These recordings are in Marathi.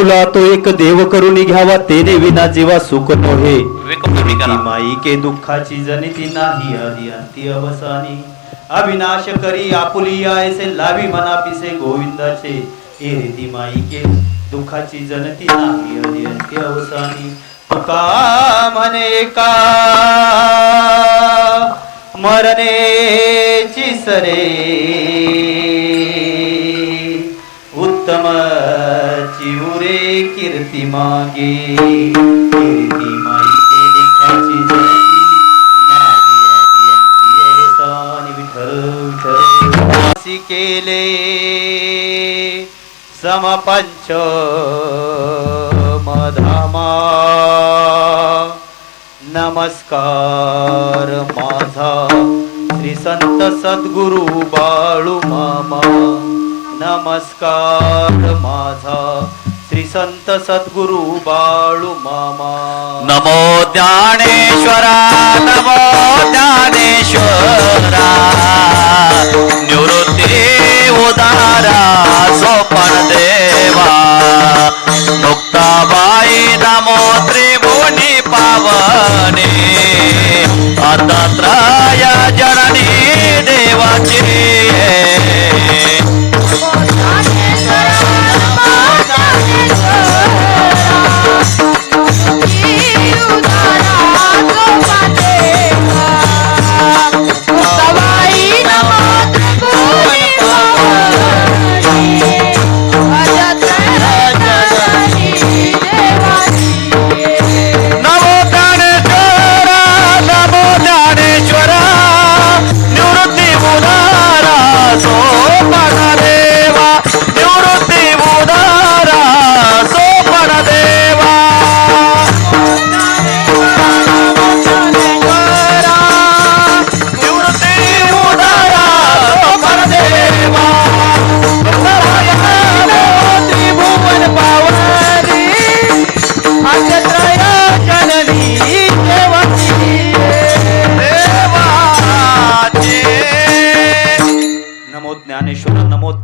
आपुला तो एक देव करून घ्यावा तेने विना जीवा सुख नोहे माई के दुःखाची जनिती नाही आधी अंती अवसानी अविनाश करी आपुली ऐसे लावी मना पिसे गोविंदाचे हे रीती माई के दुःखाची जनती नाही आधी अंती अवसानी तुका म्हणे का मरणेची सरे उत्तम चिउरे कीर्ती मागे कीर्ती माई के दुःखाची जनती नाही आधी अंती अवसानी विठ्ठल विठ्ठल केले समपंच मधामा नमस्कार माझा श्री संत सद्गुरु बाळू मामा नमस्कार माझा श्री संत सद्गुरु बाळू मामा नमो ज्ञानेश्वरा नमो ज्ञानेश्वरा निवृत्ती उदारा सोपन देवा मुक्ताबाई नमो त्रिभुवनी पावनी दत्तात्रय जननी देवाची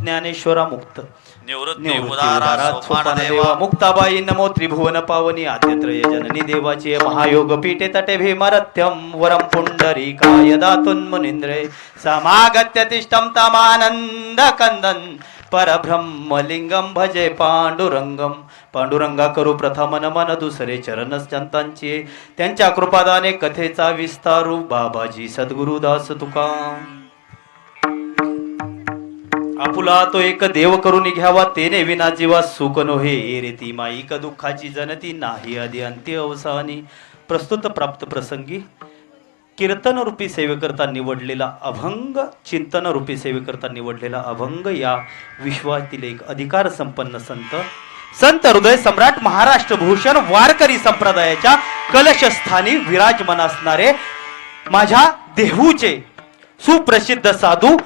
ज्ञानेश्वरा मुक्त मुक्ताबाई नमो त्रिभुवन पावनी आद्यत्रय जननी देवाची महायोग पीठे तटे भीमरथ्यम वरम पुंडरीकाय दातुन मुनींद्रे समागत्य तिष्ठम तमानंद कंदन परब्रह्मलिंगम भजे पांडुरंगम पांडुरंगा करू प्रथम नमन दुसरे चरण संतांचे त्यांच्या कृपादाने कथेचा विस्तारू बाबाजी सद्गुरुदास तुका आपुला तो एक देव करून घ्यावा तेने विना जीवा सुख नोहे रीती माईक दुःखाची जनती नाही आधी अंती अवसानी प्रस्तुत प्राप्त प्रसंगी कीर्तन रूपी सेवेकरता निवडलेला अभंग चिंतन रूपी सेवेकरता निवडलेला अभंग या विश्वातील एक अधिकार संपन्न संत हृदय सम्राट महाराष्ट्र भूषण वारकरी संप्रदायाच्या कलशस्थानी विराजमान असणारे माझ्या देहूचे सुप्रसिद्ध साधू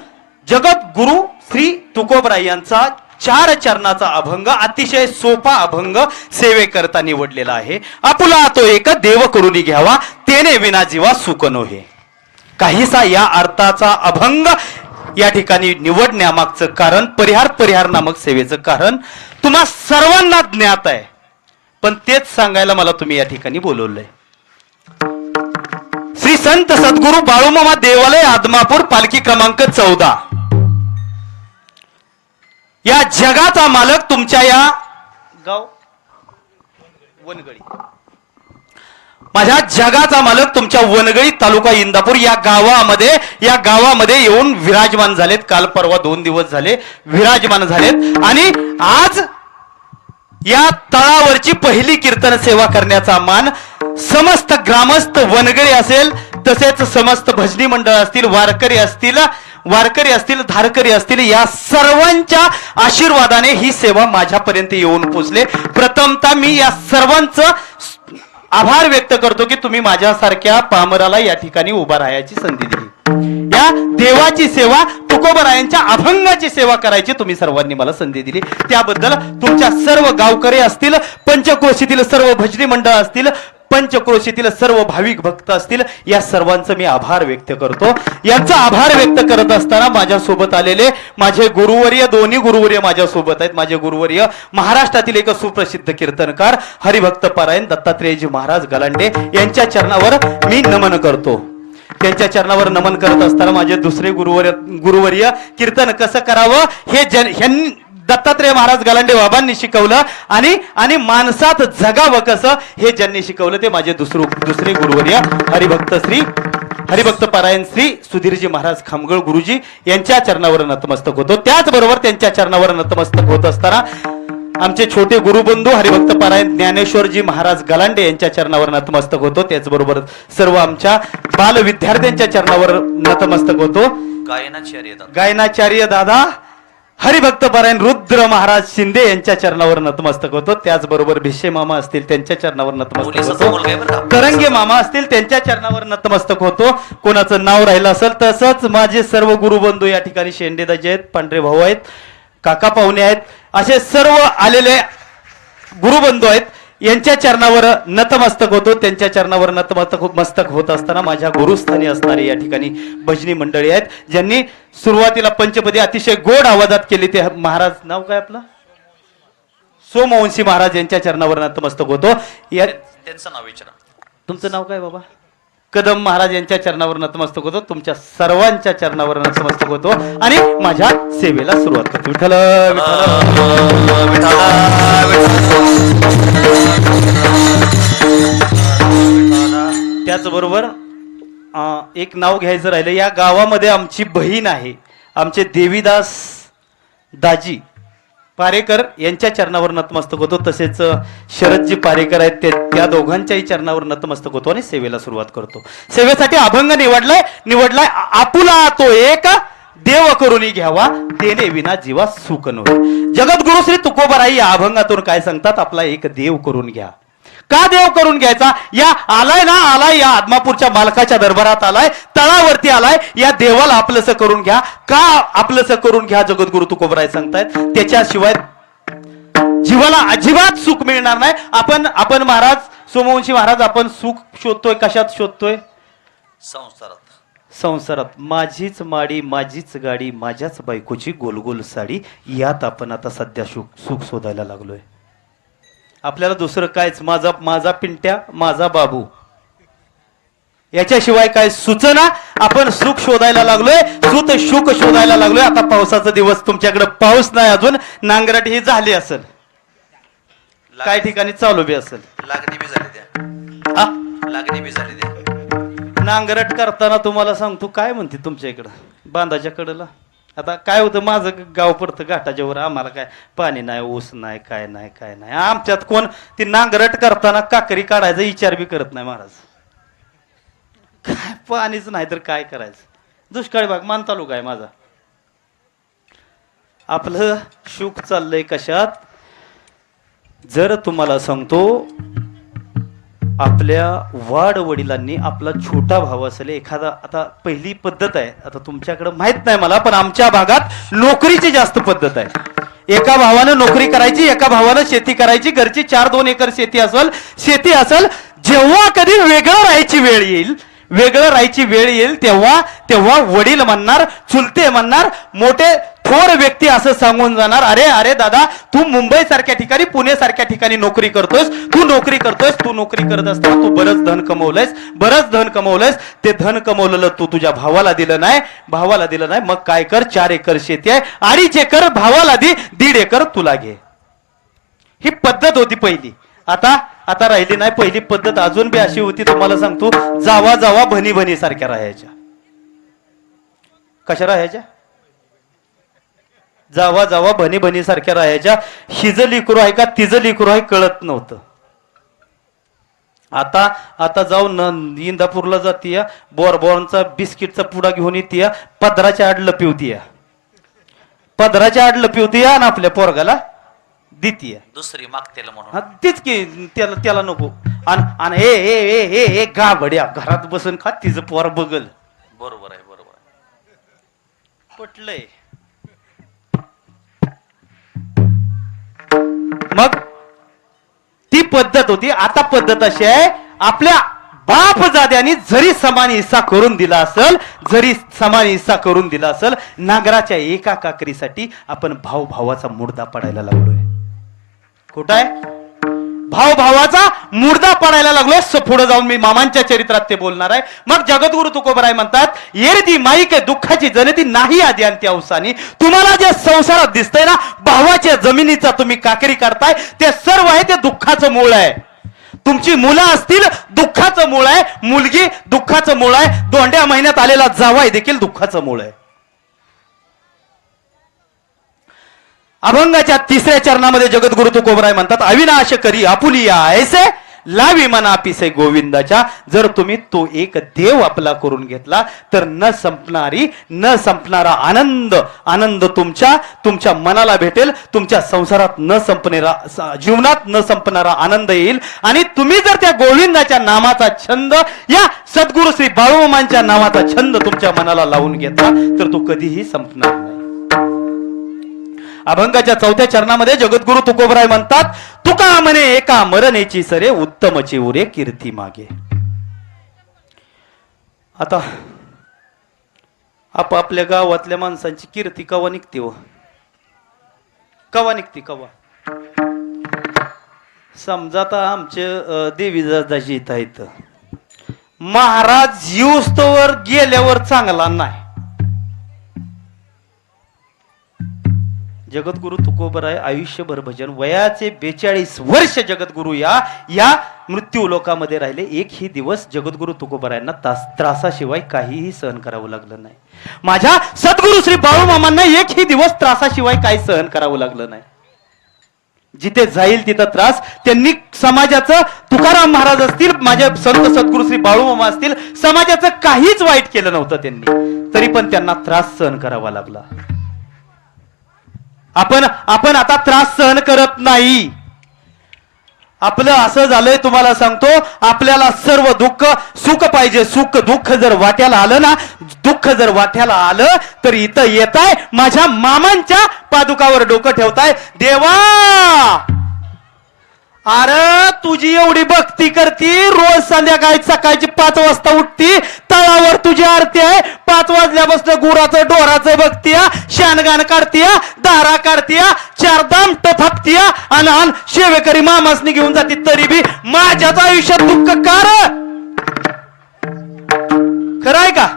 जगत गुरु श्री तुकोबराय यांचा 4 चरणाचा अभंग अतिशय सोपा अभंग सेवेकरता निवडलेला आहे. आपुला तो एक देव करून घ्यावा तेने विना जीवा सुख नोहे. काहीसा या अर्थाचा अभंग या ठिकाणी निवडण्यामागचं कारण परिहार नामक सेवेचं कारण तुम्हा सर्वांना ज्ञात आहे, पण तेच सांगायला मला तुम्ही या ठिकाणी बोलवलंय. श्री संत सद्गुरु बाळूमामा देवालय आदमापूर पालखी क्रमांक 14. या जगाचा मालक तुमच्या या गाव वनगळी माझ्या जगाचा मालक तुमच्या वनगळी तालुका इंदापूर या गावामध्ये येऊन विराजमान झालेत. काल परवा 2 दिवस झाले विराजमान झालेत आणि आज या तळावरची पहिली कीर्तन सेवा करण्याचा मान समस्त ग्रामस्थ वनगळे असेल, तसेच समस्त भजनी मंडळ असतील, वारकरी असतील, धारकरी असतील, या सर्वांच्या आशीर्वादाने ही सेवा माझ्यापर्यंत येऊन पोहोचले. प्रथमतः मी या सर्वांचं आभार व्यक्त करतो की तुम्ही माझ्यासारख्या पामराला या ठिकाणी उभा राहायची संधी दिली. या देवाची सेवा तुकोबरायांच्या अभंगाची सेवा करायची तुम्ही सर्वांनी मला संधी दिली, त्याबद्दल तुमच्या सर्व गावकरी असतील, पंचक्रोशीतील सर्व भजनी मंडळ असतील, पंचक्रोशीतील सर्व भाविक भक्त असतील, या सर्वांचं मी आभार व्यक्त करतो. यांचा आभार व्यक्त करत असताना माझ्यासोबत आलेले माझे गुरुवर्य, दोन्ही गुरुवर्य माझ्यासोबत आहेत. माझे गुरुवर्य महाराष्ट्रातील एक सुप्रसिद्ध कीर्तनकार हरिभक्त पारायण दत्तात्रेयजी महाराज गलांडे यांच्या चरणावर मी नमन करतो. त्यांच्या चरणावर नमन करत असताना माझे दुसरे गुरुवर्य कीर्तन कसं करावं हे ह्यांनी दत्तात्रेय महाराज गलांडे बाबांनी शिकवलं आणि माणसात जगावं कसं हे ज्यांनी शिकवलं ते माझे दुसरे गुरुवर्य हरिभक्त पारायण श्री सुधीरजी महाराज खामगळ गुरुजी यांच्या चरणावर नतमस्तक होतो. त्याचबरोबर त्यांच्या चरणावर नतमस्तक होत असताना आमचे छोटे गुरुबंधू हरिभक्त पारायण ज्ञानेश्वरजी महाराज गलांडे यांच्या चरणावर नतमस्तक होतो. त्याचबरोबर सर्व आमच्या बाल विद्यार्थ्यांच्या चरणावर नतमस्तक होतो. गायनाचार्य दादा हरिभक्त पारायण रुद्र महाराज शिंदे यांच्या चरणावर नतमस्तक होतो. त्याचबरोबर भिष्ये मामा असतील त्यांच्या चरणावर नतमस्तक होतो. तरंगे मामा असतील त्यांच्या चरणावर नतमस्तक होतो. कोणाचं नाव राहिलं असेल तसंच माझे सर्व गुरुबंधू या ठिकाणी शेंडेदाजी आहेत, पांढरे भाऊ आहेत, काका पाहुणे आहेत, असे सर्व आलेले गुरुबंधू आहेत. यांच्या चरणावर नतमस्तक होतो. त्यांच्या चरणावर नतमस्तक होत असताना माझ्या गुरुस्थानी असणारे या ठिकाणी भजनी मंडळी आहेत, ज्यांनी सुरुवातीला पंचपदी अतिशय गोड आवाजात केली. ते महाराज नाव काय आपलं सोमवंशी महाराज यांच्या चरणावर नतमस्तक होतो. त्यांचं नाव विचारा. तुमचं नाव काय बाबा? कदम महाराज यांच्या चरणावर नतमस्तक होतो. तुमच्या सर्वांच्या चरणावर नतमस्तक होतो आणि माझ्या सेवेला सुरुवात करतो. विठ्ठल त्याचबरोबर एक नाव घ्यायचं राहिलं. या गावामध्ये आमची बहीण आहे, आमचे देवीदास दाजी पारेकर यांच्या चरणावर नतमस्तक होतो. तसेच शरदजी पारेकर आहेत त्या दोघांच्याही चरणावर नतमस्तक होतो आणि सेवेला सुरुवात करतो. सेवेसाठी अभंग निवडलाय आपुला तो एक देव करून घ्यावा देणे विना जीवा सुख नव्हे. जगद्गुरु श्री तुकोबाराई या अभंगातून काय सांगतात? आपला एक देव करून घ्या. का देव करून घ्यायचा? आलाय या आदमापूरच्या मालकाच्या दरबारात आलाय, तळावरती आलाय, या देवाला आपलंसं करून घ्या. का आपलंसं करून घ्या? जगद्गुरु तुकोबाराय सांगतायत. त्याच्याशिवाय जीवाला अजिबात सुख मिळणार नाही. आपण महाराज सोमवंशी महाराज आपण सुख शोधतोय कशात शोधतोय? संसारात. माझीच माडी माझीच गाडी माझ्याच बायकोची गोलगोल साडी, यात आपण आता सध्या सुख शोधायला लागलोय. आपल्याला दुसरं कायच माझा पिंट्या माझा बाबू याच्याशिवाय काय सुचना. आपण सुख शोधायला लागलोय, सुख शोधायला लागलोय. आता पावसाचा दिवस, तुमच्याकडे पाऊस नाही अजून, नांगरट ही झाली असेल, काही ठिकाणी चालू बी असेल, लागणी बी झाली द्या. नांगरट करताना तुम्हाला सांगतो काय म्हणते तुमच्या इकडं बांधाच्या कडेला. आता काय होतं, माझं गाव पडतं घाटाच्या वर, आम्हाला काय पाणी नाही, ऊस नाही, काय नाही. आमच्यात कोण ती नांगरट करताना काकरी काढायचा विचार बी करत नाही महाराज. काय पाणीच नाही तर काय करायचं? दुष्काळी भाग मान तालुका आहे माझा. आपलं सुख चाललंय कशात? जर तुम्हाला सांगतो, आपल्या वाड वडिलांनी आपला छोटा भाव असेल एखादा, आता पहिली पद्धत आहे, आता तुमच्याकडे माहित नाही मला, पण आमच्या भागात नोकरीची जास्त पद्धत आहे. एका भावानं नोकरी करायची, एका भावानं शेती करायची. घरची 4-2 एकर शेती असेल. जेव्हा कधी वेगळं राहायची वेळ येईल तेव्हा वडील म्हणणार, चुलते म्हणणार, मोठे थोर व्यक्ती असं सांगून जाणार, अरे दादा, तू मुंबई सारख्या ठिकाणी, पुणे सारख्या ठिकाणी नोकरी करतोस, तू नोकरी करत असताना तू बरंच धन कमवलंयस. ते धन कमवलेलं तू तुझ्या भावाला दिलं नाही. मग काय कर, 4 एकर शेती आहे, 2.5 एकर भावाला दे, 1.5 एकर तुला घे. ही पद्धत होती पहिली. आता राहिली नाही. पहिली पद्धत अजून बी अशी होती, तुम्हाला सांगतो, जावा भनी सारख्या राहायच्या. कशा राहायच्या? जावा भनी सारख्या राहायच्या. हिजं लिकरू आहे का तिचं लिकरू आहे कळत नव्हतं. आता जाऊन इंदापूरला जातीय, बोरबॉनचा बिस्किटचा पुडा घेऊन येते, पदराच्या आड लपिवतीय आणि आपल्या पोरगाला देतीय. दुसरी मागतेला म्हणून तीच की त्याला नको. आणि हे गाभड्या घरात बसून खा, तिचं पोर बगल. बरोबर आहे. पटलंय. मग ती पद्धत होती. आता पद्धत अशी आहे, आपल्या बाप जाद्यांनी जरी समान हिस्सा करून दिला असेल, जरी समान हिस्सा करून दिला असेल, नागराच्या एका काकरीसाठी आपण भाऊ भावाचा मुर्दा पडायला लागलोय. कुठं आहे? भाव भावाचा मुर्दा पडायला लागलोय. पुढे जाऊन मी मामांच्या चरित्रात ते बोलणार आहे. मग जगद्गुरु तुकोबराय म्हणतात, येरती माईक दुःखाची जनती नाही आधी अंत्य अवसानी. तुम्हाला जे संसारात दिसतंय ना, भावाच्या जमिनीचा तुम्ही काकरी करताय, ते सर्व आहे ते दुःखाचं मूळ आहे. तुमची मुलं असतील दुःखाचं मूळ आहे, मुलगी दुःखाचं मूळ आहे, दोंड्या महिन्यात आलेला जावाई देखील दुःखाचं मूळ आहे. अभंगाच्या 3ऱ्या चरणामध्ये जगद्गुरु तुकोबराय म्हणतात, अविनाश करी आपुलिया ऐसे लावी मना पिसे गोविंदाच्या. जर तुम्ही तो एक देव आपला करून घेतला तर न संपणारा आनंद तुमच्या मनाला भेटेल. तुमच्या संसारात न संपणारा, जीवनात न संपणारा आनंद येईल. आणि तुम्ही जर त्या गोविंदाच्या नामाचा छंद, या सद्गुरु श्री बाळूमामांच्या नावाचा छंद तुमच्या मनाला लावून घेतला तर तो कधीही संपणार नाही. अभंगाच्या 4थ्या चरणामध्ये जगद्गुरु तुकोबराय म्हणतात, तुका म्हणे एका मरणेची सरे उत्तमची उरे कीर्ती मागे. आता आपापल्या गावातल्या माणसांची कीर्ती कवा निघते हो? कवा निघते कवा? समजा आता आमचे देवी दादाजी इथं आहेत, महाराज जीवस्तवर गेल्यावर चांगला नाही. जगद्गुरु तुकोबराय आयुष्यभर भजन, वयाचे 42 वर्ष जगद्गुरु या मृत्यू लोकामध्ये राहिले. एकही दिवस जगद्गुरु तुकोबरायांना त्रासाशिवाय काहीही सहन करावं लागलं नाही. माझ्या सद्गुरु श्री बाळूमामांना एकही दिवस त्रासाशिवाय काही सहन करावं लागलं नाही. जिथे जाईल तिथं त्रास. त्यांनी समाजाचं, तुकाराम महाराज असतील, माझे संत सद्गुरु श्री बाळूमामा असतील, समाजाचं काहीच वाईट केलं नव्हतं त्यांनी, तरी पण त्यांना त्रास सहन करावा लागला. आपण आता त्रास सहन करत नाही. आपलं असं झालंय, तुम्हाला सांगतो, आपल्याला सर्व दुःख सुख पाहिजे. सुख दुःख जर वाट्याला आलं ना, दुःख जर वाट्याला आलं तर इथं येताय, माझ्या मामांच्या पादुकावर डोकं ठेवताय. देवा, अरे तुझी एवढी भक्ती करती, रोज संध्याकाळी सकाळची 5 वाजता उठती, तळावर तुझी आरती आहे, 5 वाजल्यापासून गुराचं ढोराचं बघतीया, शानगान काढतीया, दारा काढतीया, 4 दाम टथापतीया, आणि शेवेकरी मामासनी घेऊन जाते, तरी बी माझ्याच आयुष्यात दुःख कार? खरं आहे का?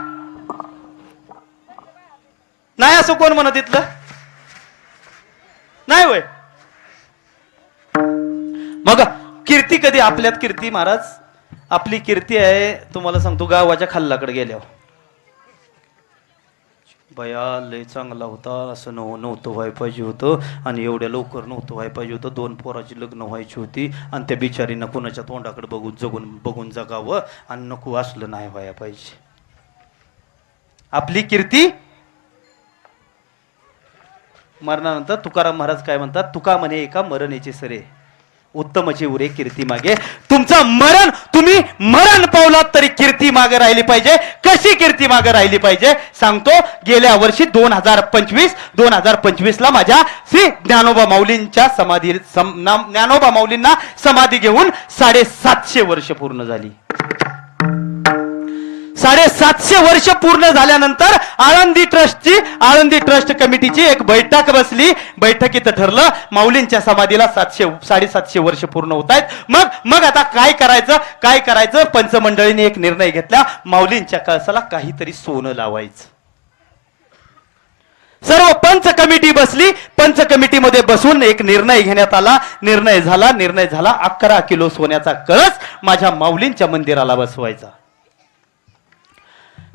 नाही असं कोण म्हणत इथलं? नाही होय. मग कीर्ती कधी आपल्यात कीर्ती? महाराज, आपली कीर्ती आहे, तुम्हाला सांगतो, गावाच्या खाल्लाकडे गेल्यावर, बया लय चांगला होता, असं नव्हतं व्हायला पाहिजे होतं, आणि एवढ्या लवकर नव्हतं व्हायला पाहिजे होतं, 2 पोराची लग्न व्हायची होती, आणि त्या बिचारीनं कोणाच्या तोंडाकडे बघून जगावं, आणि नको असलं नाही व्हायला पाहिजे. आपली कीर्ती मरणानंतर तुकाराम महाराज काय म्हणतात, तुका म्हणे एका मरणेचे सरे उत्तमची उरे कीर्ती मागे. तुमचं मरण, तुम्ही मरण पावलात तरी कीर्ती मागे राहिली पाहिजे. कशी कीर्ती मागे राहिली पाहिजे सांगतो. गेल्या वर्षी 2025 ला माझ्या श्री ज्ञानोबा माऊलींच्या ज्ञानोबा माऊलींना समाधी घेऊन 750 वर्ष पूर्ण झाली. 750 वर्ष पूर्ण झाल्यानंतर आळंदी ट्रस्ट कमिटीची एक बैठक बसली. बैठकीत ठरलं, माऊलींच्या समाधीला 750 वर्ष पूर्ण होत आहेत. मग आता काय करायचं? पंचमंडळीने एक निर्णय घेतला, माऊलींच्या कळसाला काहीतरी सोनं लावायचं. सर्व पंच कमिटी बसली. पंच कमिटीमध्ये बसून एक निर्णय घेण्यात आला. निर्णय झाला 11 किलो सोन्याचा कळस माझ्या माऊलींच्या मंदिराला बसवायचा.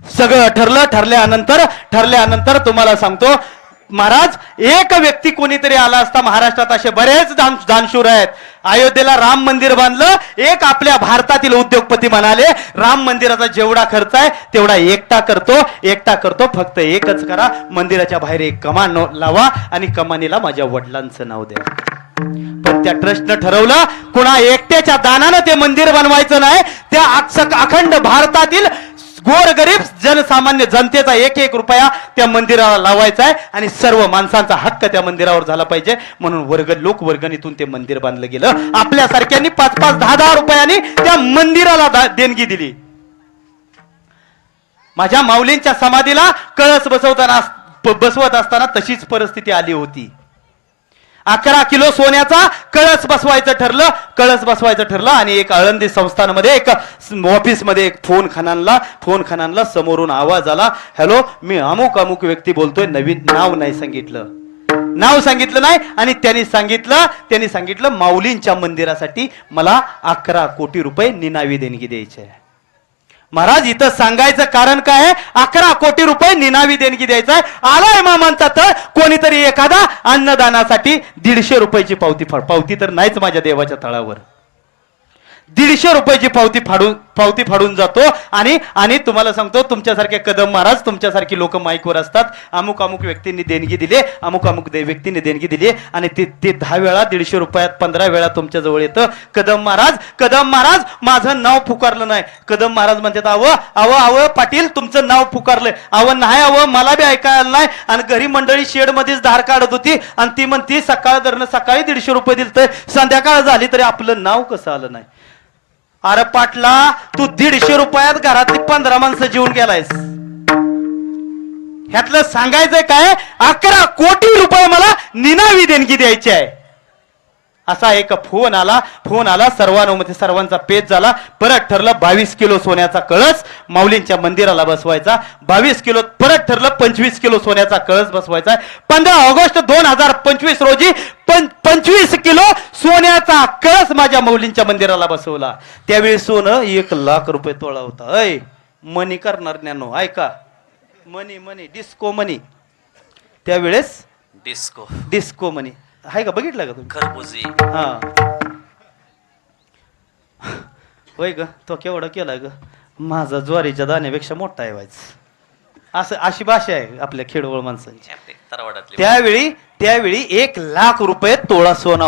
सगळं ठरल्यानंतर तुम्हाला सांगतो, महाराज, एक व्यक्ती कोणीतरी आला असता. महाराष्ट्रात असे बरेच दानशूर आहेत. अयोध्येला राम मंदिर बांधलं. एक आपल्या भारतातील उद्योगपती म्हणाले, राम मंदिराचा जेवढा खर्च आहे तेवढा एकटा करतो, फक्त एकच करा, मंदिराच्या बाहेर एक कमान लावा आणि कमानीला माझ्या वडिलांचं नाव द्या. पण त्या ट्रस्टनं ठरवलं, कुणा एकट्याच्या दानानं ते मंदिर बनवायचं नाही. त्या अखंड भारतातील गोरगरीब जनसामान्य जनतेचा एक एक रुपया त्या मंदिराला लावायचा आहे आणि सर्व माणसांचा हक्क त्या मंदिरावर झाला पाहिजे म्हणून लोक वर्गणीतून ते मंदिर बांधलं गेलं. आपल्यासारख्यांनी 5-5, 10-10 रुपयांनी त्या मंदिराला देणगी दिली. माझ्या माऊलींच्या समाधीला कळस बसवत असताना तशीच परिस्थिती आली होती. 11 किलो सोन्याचा कळस बसवायचं ठरलं आणि एक आळंदी संस्थानमध्ये एक ऑफिसमध्ये एक फोन खणानला समोरून आवाज आला, हॅलो मी अमुक व्यक्ती बोलतोय. नवीन नाव नाही सांगितलं नाही आणि त्यांनी सांगितलं माऊलींच्या मंदिरासाठी मला 11 कोटी रुपये निनावी देणगी द्यायची आहे. महाराज इथं सांगायचं कारण काय आहे? 11 कोटी रुपये निनावी देणगी द्यायचा आहे. आलाय मामांचा तळ, कोणीतरी एखादा अन्नदानासाठी 150 रुपयाची पावती तर नाहीच माझ्या देवाच्या तळावर. 150 रुपयाची पावती फाडून जातो आणि तुम्हाला सांगतो तुमच्यासारखे कदम महाराज तुमच्यासारखी लोक माईकवर असतात. अमुक व्यक्तींनी देणगी दिली, व्यक्तीने देणगी दिली आणि ते 10 वेळा 150 रुपयात 15 वेळा तुमच्या जवळ येतं. कदम महाराज माझं नाव पुकारलं नाही. कदम महाराज म्हणतात अव पाटील तुमचं नाव पुकारलंय. नाही मला बी ऐकायला नाही. आणि घरी मंडळी शेड मध्येच धार काढत होती आणि ती म्हणती सकाळी 150 रुपये दिलतंय, संध्याकाळ झाली तरी आपलं नाव कसं आलं नाही. अरे पाटला तू 150 रुपयात घरातली 15 माणसं जेवून गेलायस. ह्यातलं सांगायचंय काय? 11 कोटी रुपये मला निनावी देणगी द्यायची आहे. असा एक फोन आला सर्वांचा पेच झाला. परत ठरलं 22 किलो सोन्याचा कळस माऊलींच्या मंदिराला बसवायचा. 22 किलो परत ठरलं 25 किलो सोन्याचा कळस बसवायचा. 15 ऑगस्ट 2025 रोजी 25 किलो सोन्याचा कळस माझ्या माऊलींच्या मंदिराला बसवला. त्यावेळी सोनं 1 लाख रुपये तोळा होता. अय मनी करणार ज्ञानो ऐका, मनी डिस्को मनी. त्यावेळेस डिस्को मनी आहे का? बघितलं का तुम्ही? खरबुजी. हा होय ग, तो केवढा केला ग? माझा ज्वारीच्या दाण्यापेक्षा मोठा आहे व्हायचं. अशी भाषा आहे आपल्या खेडवळ माणसांची. त्यावेळी 1 लाख रुपये तोळा सोनं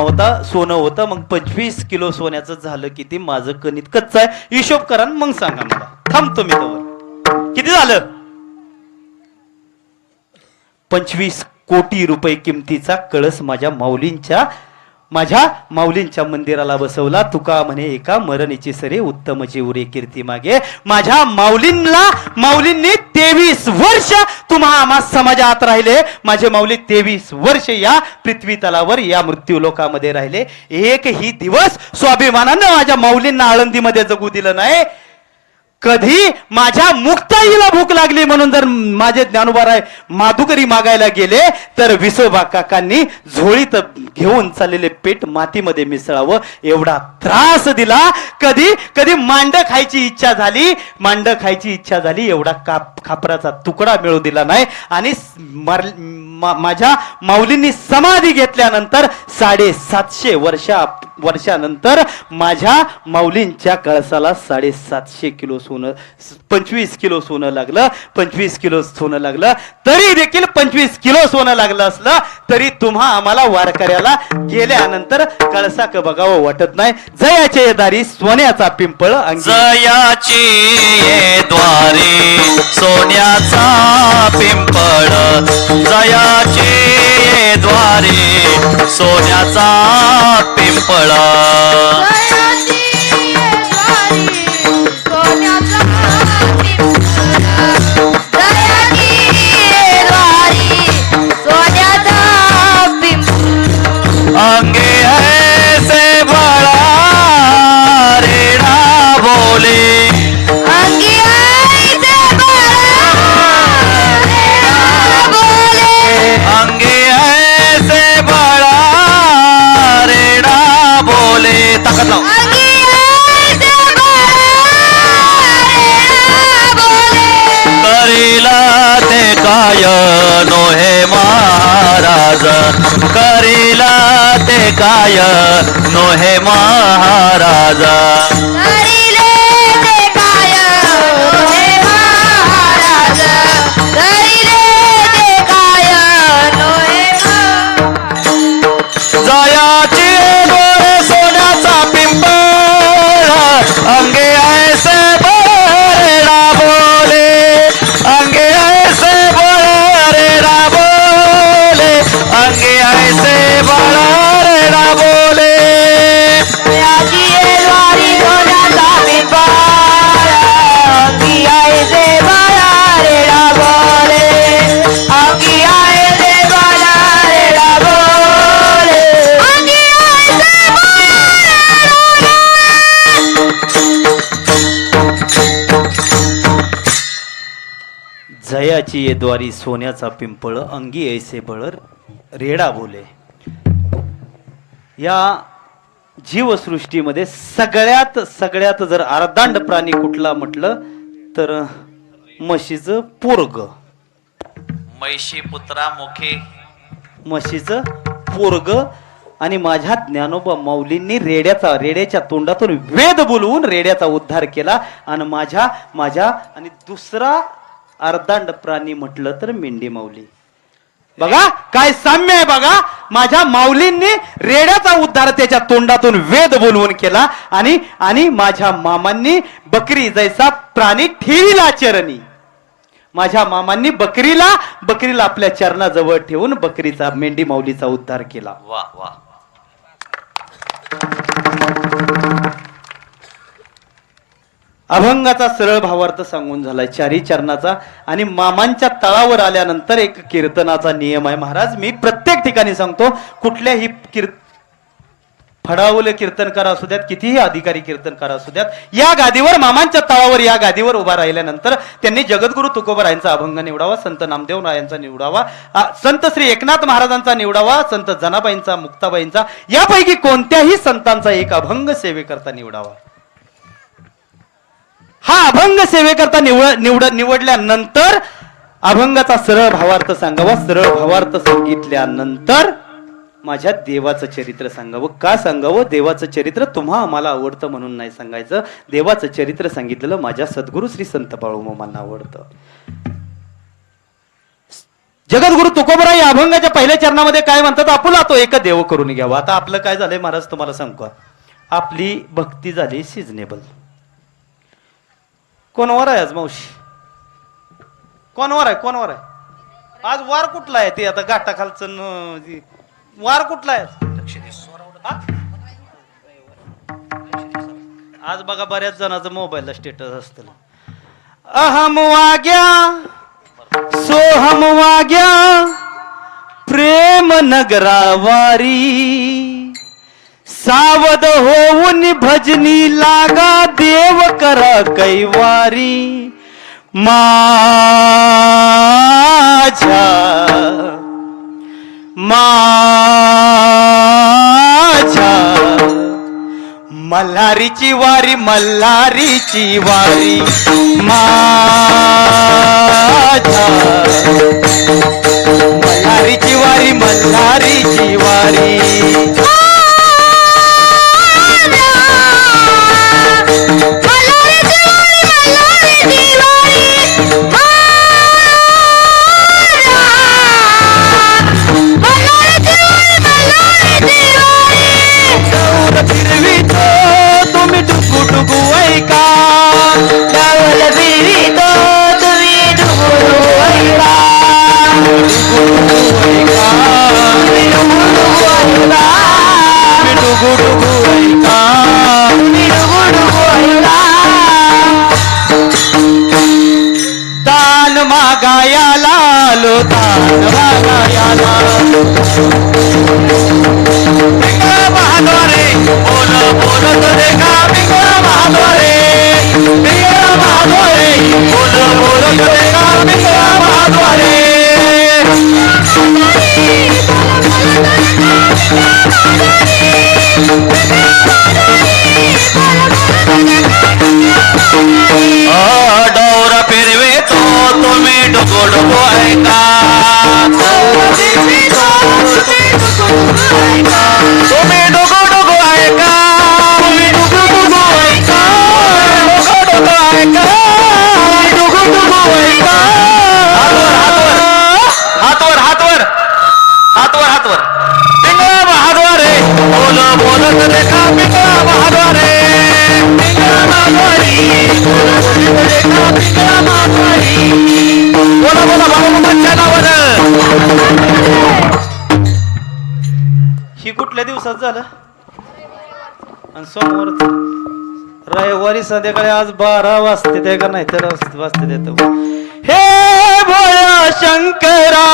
होतं. मग 25 किलो सोन्याचं झालं किती? माझं गणित कच्चं आहे, हिशोब करा मग सांगा मला. थांबतो मी तोवर. किती झालं? 25 कोटी रुपये किमतीचा कळस माझ्या माऊलींच्या मंदिराला बसवला. तुका म्हणे एका मरणीची सरे उत्तम जीवरे कीर्ती मागे. माझ्या माऊलींनी 23 वर्ष तुम्हा समाजात राहिले. माझे माऊली 23 वर्ष या पृथ्वी तलावर या मृत्यू लोकामध्ये राहिले. एकही दिवस स्वाभिमानानं माझ्या माऊलींना आळंदीमध्ये जगू दिलं नाही. कधी माझ्या मुक्ताईला भूक लागली म्हणून जर माझे ज्ञानोबाराय माधुकरी मागायला गेले तर विसोबा काकांनी झोळीत घेऊन चाललेले पेट मातीमध्ये मिसळावं एवढा त्रास दिला. कधी मांड खायची इच्छा झाली एवढा खापराचा तुकडा मिळू दिला नाही. आणि माझ्या माऊलींनी समाधी घेतल्यानंतर 750 वर्षानंतर माझ्या माऊलींच्या कळसाला 750 किलो सोनं 25 किलो सोनं लागलं. 25 किलो सोनं लागलं तरी देखील 25 किलो सोनं लागलं असलं तरी तुम्हा आम्हाला वारकऱ्याला गेल्यानंतर कळसाक बघावं वाटत नाही. जयाचे दारी सोन्याचा पिंपळ जयाचे द्वारे सोन्याचा पिंपळ. जयाचे द्वारे सोन्याचा पिंपळ. अंगे ऐसे बड़ा रेड़ा बोले. अंगे ऐसे बड़ा रेड़ा बोले. ताकत लाव. करीला ते काय नोहे महाराज. करीला ते काय नोहे महाराज. जयाचे डोळे सोन्याचा पिंपळ. अंगे ऐसे बरेडा बोले. जयाची ये द्वारी सोन्याचा पिंपळ अंगी ऐसे बळ रेडा बोले. या जीवसृष्टीमध्ये सगळ्यात जर अर्धांड प्राणी कुठला म्हटलं तर म्हशीचं पोरग. मैशी पुत्रा मुखे. म्हशीचं पोरग. आणि माझ्या ज्ञानोबा माऊलींनी रेड्याच्या तोंडातून वेद बोलवून रेड्याचा उद्धार केला. आणि माझ्या आणि दुसरा अर्धांड प्राणी म्हटलं तर मेंढी माऊली. बघा काय साम्य आहे बघा. माझ्या माऊलींनी रेड्याचा उद्धार त्याच्या तोंडातून वेद बोलवून केला. आणि माझ्या मामांनी बकरी जैसा प्राणी ठेविला चरणी. माझ्या मामांनी बकरीला आपल्या चरणाजवळ ठेवून बकरीचा मेंढी माऊलीचा उद्धार केला. वा वा. अभंगाचा सरळ भावार्थ सांगून झालाय चारी चरणाचा. आणि मामांच्या तळावर आल्यानंतर एक कीर्तनाचा नियम आहे महाराज. मी प्रत्येक ठिकाणी सांगतो कुठल्याही फडावले कीर्तनकार असू द्यात कितीही अधिकारी कीर्तनकार असू द्यात या गादीवर मामांच्या तळावर या गादीवर उभा राहिल्यानंतर त्यांनी जगद्गुरु तुकोबरायांचा अभंग निवडावा, संत नामदेव रायांचा निवडावा, संत श्री एकनाथ महाराजांचा निवडावा, संत जनाबाईंचा, मुक्ताबाईंचा, यापैकी कोणत्याही संतांचा एक अभंग सेवेकरता निवडावा. हा अभंग सेवेकरता निवडल्यानंतर अभंगाचा सरळ भावार्थ सांगावा. सरळ भावार्थ सांगितल्यानंतर माझ्या देवाचं चरित्र सांगावं. का सांगावं? देवाचं चरित्र तुम्हा आम्हाला आवडतं म्हणून नाही सांगायचं. देवाचं चरित्र सांगितलेलं माझ्या सद्गुरु श्री संत बाळूमामांना आवडतं. जगद्गुरु तुकोबराय या अभंगाच्या पहिल्या चरणामध्ये काय म्हणतात? आपुला तो एक देव करून घ्यावा. आता आपलं काय झालंय महाराज तुम्हाला सांगू, आपली भक्ती झाली सिजनेबल. कोणवर आहे आज मावशी? कोणवर आहे? आज वार कुठला आहे? ते आता गाठाखालचं वार कुठला आहे आज? बघा बऱ्याच जणांचं मोबाईलला स्टेटस असतं. अहम वाग्या सोहम वाग्या प्रेम नगरावारी, सावध होऊन भजनी लागा देव करा कैवारी. माझ्या मल्हारीची वारी, मल्हारीची वारी, माझ्या मल्हारीची वारी, मल्हारीची वारी. डोर फिरवे तो तुम्ही डुगो डुगो ऐका, तुम्ही डुगो डुगो ऐका, तुम्ही डुगो डुगो ऐका, डुगो डुगो ऐका, डुगो डुगो ऐका. हातवर हातवर हातवर हातवर पिंगळा महाद्वार रे, बोल बोलत देखा पिंगळा महाद्वार रे, पिंगळा महाद्वारी, बोला बोला बाबाच्या नावानं. ही कुठल्या दिवसात झालं? आणि सोमवार रविवारी संध्याकाळी आज 12 वाजते ते का नाही तर वाजते देतो. हे भोळा शंकरा,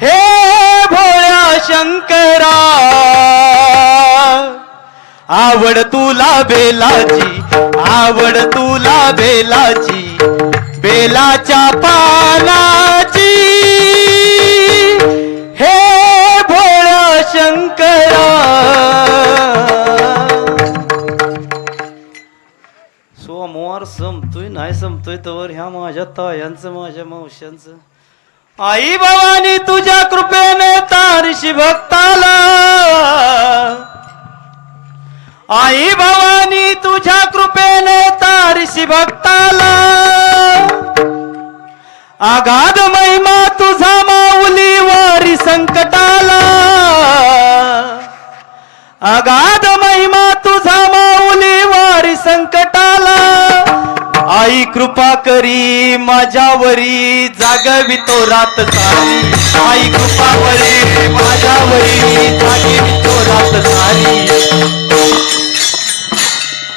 हे भोळा शंकरा, आवड तुला बेलाची, आवड तुला बेलाची, बेलाच्या पानाची हे भोळा शंकरा. सोमवार संपतोय नाही संपतोय तवर ह्या माझ्या तायांचं माझ्या मावशांचं. आई भवानी तुझ्या कृपेने तारशी भक्ताला. आई भवानी तुझ्या कृपेने तारशी भक्ताला. आगाध महिमा तुझा माऊली वारी संकटाला. आगाध महिमा तुझा माऊली वारी संकटाला. आई कृपा करी माझ्यावरी जागवितो रात सारी. आई कृपा करी माझ्यावरी जागवितो रात सारी.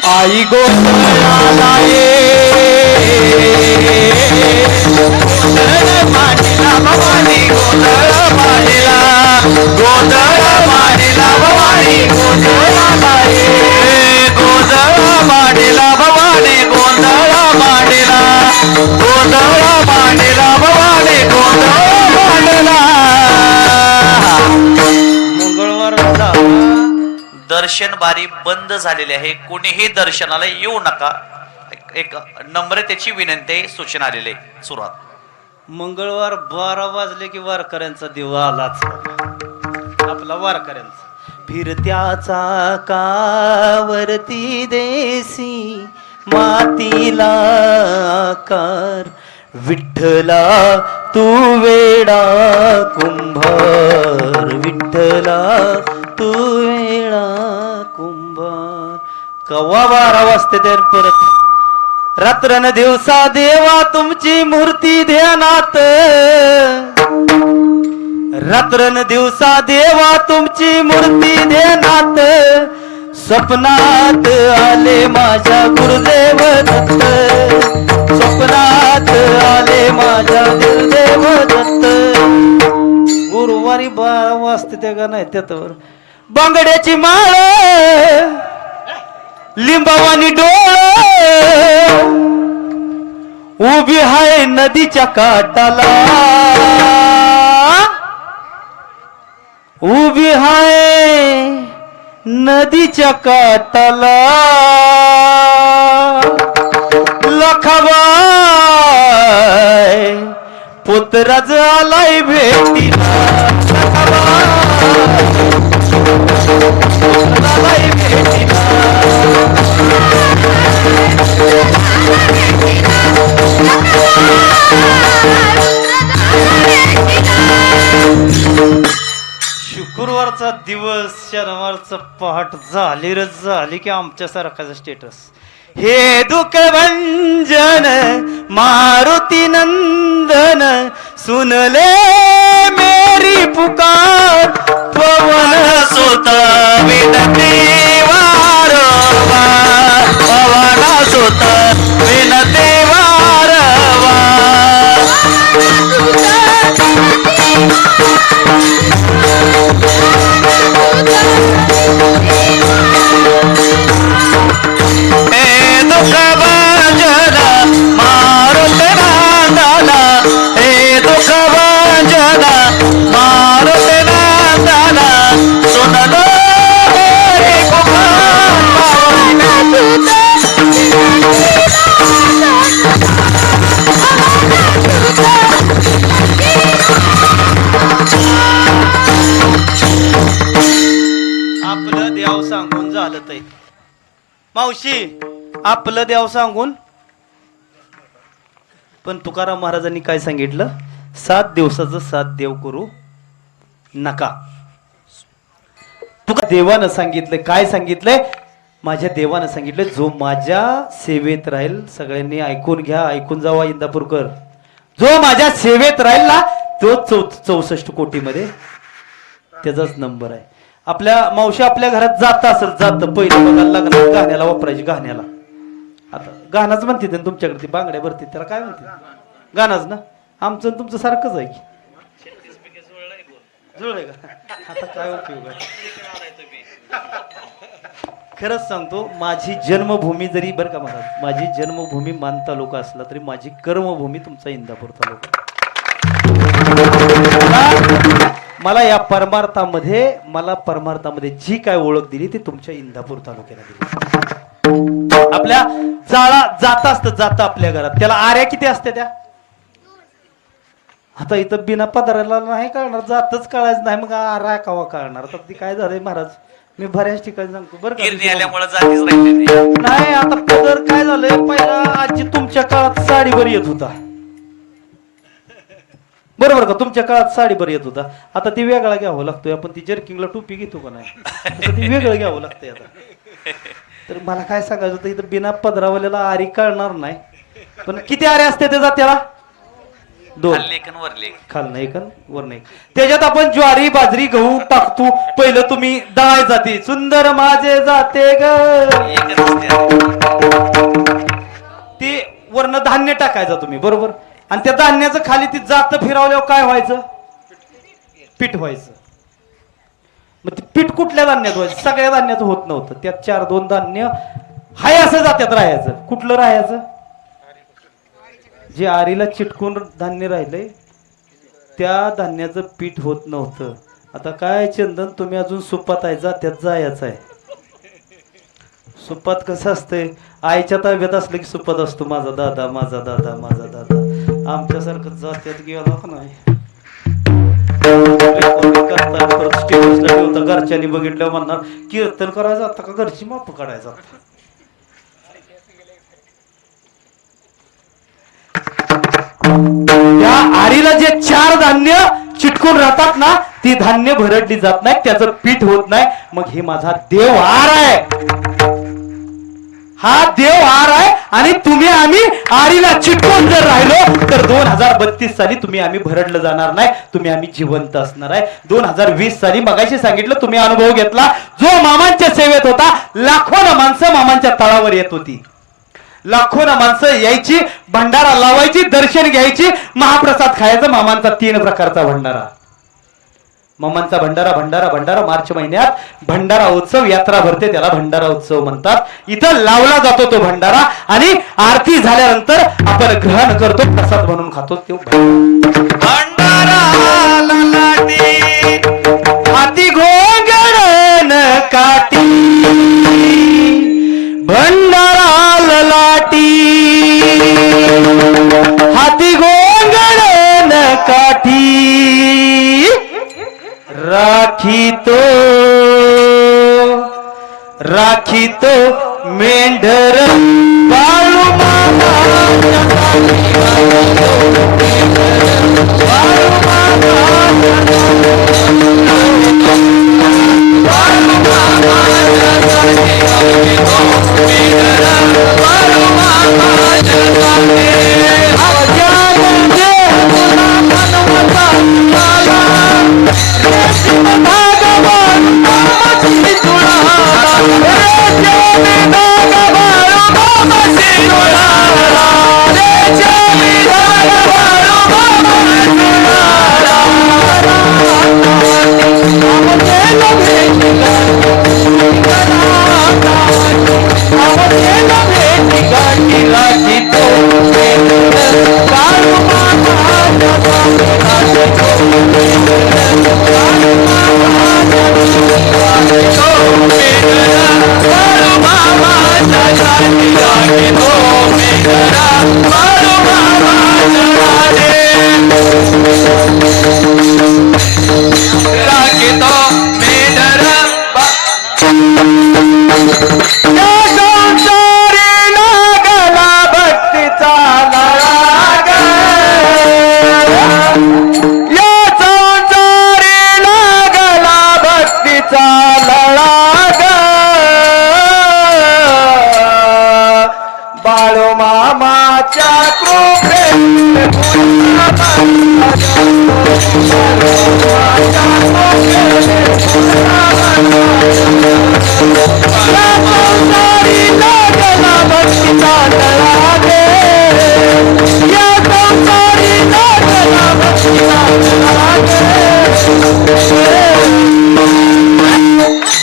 आई गोंधळाला गोंधळ मांडला भवानी गोंधळ मांडला. गोंधळ मांडला भवानी गोंधळ गोंधळ मांडला भवानी गोंधळ मांडला. गोंधळ मांडला भवानी गोंधळ मांडला. मंगळवार दर्शन बारी बंद झालेली आहे. कोणीही दर्शनाला येऊ नका. एक नम्रतेची विनंती आहे, सूचना आलेली आहे. सुरुवात. मंगळवार 12 वाजले की वारकऱ्यांचा दिवा आलाच. आपला वारकऱ्यांचा फिरत्या चाकावरती देसी मातीला आकार. विठ्ठला तू वेडा कुंभार. विठ्ठला तू वेडा कुंभार. कवा 12 वाजते तर परत रात्रन दिवसा देवा तुमची मूर्ती ध्यानात. रात्रन दिवसा देवा तुमची मूर्ती ध्यानात. स्वप्नात आले माझ्या गुरुदेव दत्त. स्वप्नात आले माझ्या गुरुदेव दत्त. गुरुवारी 12 वाजते त्या का नाही त्याच्यावर बांगड्याची माळ लिंबावानी डोळ उभी हाय नदीच्या काठाला. उभी हाय नदीच्या काठाला. लखाबाई पुत्रज आलाय भेटीला. आलाय भेटीला. शुक्रवारचा दिवस शनिवारचा पहाट झाली रच झाली की आमच्या सारखाचं स्टेटस. हे दुःख भंजन मारुती नंदन सुनले मेरी पुकार. पवन सुत विनती वारंवार. पवन सुत विनती वारंवार. हे दुःख भंजन मारुती नंदन. हे दुःख भंजन मारुती नंदन सुनलो मेरी आपलं देव सांगून झालं ते मावशी. आपलं देव सांगून पण तुकाराम महाराजांनी काय सांगितलं? 7 दिवसाचं 7 देव करू नका. तुका देवानं सांगितलंय काय सांगितलंय? माझ्या देवानं सांगितलं जो माझ्या सेवेत राहील. सगळ्यांनी ऐकून घ्या, ऐकून जावा इंदापूरकर. जो माझ्या सेवेत राहील ना तो 64 कोटीमध्ये त्याचाच नंबर आहे. आपल्या मावशी आपल्या घरात जात असेल जात पहिलं बघायला लागलं गाण्याला वापरायची. गाण्याला आता गाणाच म्हणते ना तुमच्याकडे ती बांगड्या भरते त्याला काय म्हणते? गाणाच ना. आमचं तुमचं सारखंच आहे की जुळले का? आता काय उपयोग आहे? खरंच सांगतो, माझी जन्मभूमी जरी बरं का महाराज, माझी जन्मभूमी मान तालुका असला तरी माझी कर्मभूमी तुमचा इंदापूर तालुका. मला या परमार्थामध्ये जी काय ओळख दिली ती तुमच्या इंदापूर तालुक्याला दिली. आपल्या जाता आपल्या घरात त्याला आऱ्या किती असते त्या? आता इथं बिना पदाराला नाही कळणार, जातच कळायचं नाही, मग आरा कावा कळणार. आता ती काय झालंय महाराज, मी बऱ्याच ठिकाणी सांगतो बरं का, नाही आता पदर काय झालंय, पहिला आजी तुमच्या काळात साडीवर येत होता, बरोबर का, तुमच्या काळात साडीवर येत होता. आता ती वेगळा घ्यावं लागतोय आपण, ती जर्किंगला टोपी घेतो का नाही, आता ती वेगळं घ्यावं लागतंय आता. तर मला काय सांगायचं होतं, इथं बिना पदरावाल्याला आरी कळणार नाही, पण किती आरे असते त्याचा? त्याला दोन, खालनं एक वरनं एक. त्याच्यात आपण ज्वारी बाजरी गहू टाकतो. पहिलं तुम्ही डाळ जाते, सुंदर माझे जाते ग, ते वरनं धान्य टाकायचं तुम्ही, बरोबर. आणि त्या धान्याचं खाली ती जात फिरवल्यावर काय व्हायचं? पीठ व्हायचं. मग ते पीठ कुठल्या धान्यात व्हायचं? सगळ्या धान्याचं होत नव्हतं, त्यात 4-2 धान्य हाय असं जात्यात राहायचं. कुठलं राहायचं? जे आरीला चिटकून धान्य राहिलंय त्या धान्याचं पीठ होत नव्हतं. आता काय चंदन, तुम्ही अजून सुपात आहे, जात्यात जायचं आहे. सुपात कसं असतंय, आईच्या ताब्यात असलं की सुपात असतो, माझा दादा माझा दादा माझा दादा. आमच्यासारखं जात्यात गेला का नाही, स्टेटसला ठेवता, घरच्यांनी बघितल्यावर म्हणणार कीर्तन करायचं आता का घरची माप काढायचं. त्या आरीला जे 4 धान्य चिटकून राहतात ना, ती धान्य भरडली जात नाही, त्याचं पीठ होत नाही. मग हे माझा देव आर आहे, हा देव आर आहे. आणि तुम्ही आम्ही आरीला चिटकून जर राहिलो तर 2032 साली तुम्ही आम्ही भरडलं जाणार नाही, तुम्ही आम्ही जिवंत असणार आहे. 2020 साली मगाशी सांगितलं, तुम्ही अनुभव घेतला, जो मामांच्या सेवेत होता, लाखोना माणसं मामांच्या तळावर येत होती, लाखोना माणसं यायची, भंडारा लावायची, दर्शन घ्यायची, महाप्रसाद खायचा. मामांचा 3 प्रकारचा भंडारा, मामांचा भंडारा भंडारा भंडारा मार्च महिन्यात भंडारा उत्सव यात्रा भरते, त्याला भंडारा उत्सव म्हणतात. इथं लावला जातो तो भंडारा, आणि आरती झाल्यानंतर आपण ग्रहण करतो, प्रसाद म्हणून खातो. तो भंडारा हाती घोंगडन काठी, भंडारा ललाटी, हाती घोंगडन काठी, राखी तो मेंढर बाळू मामा,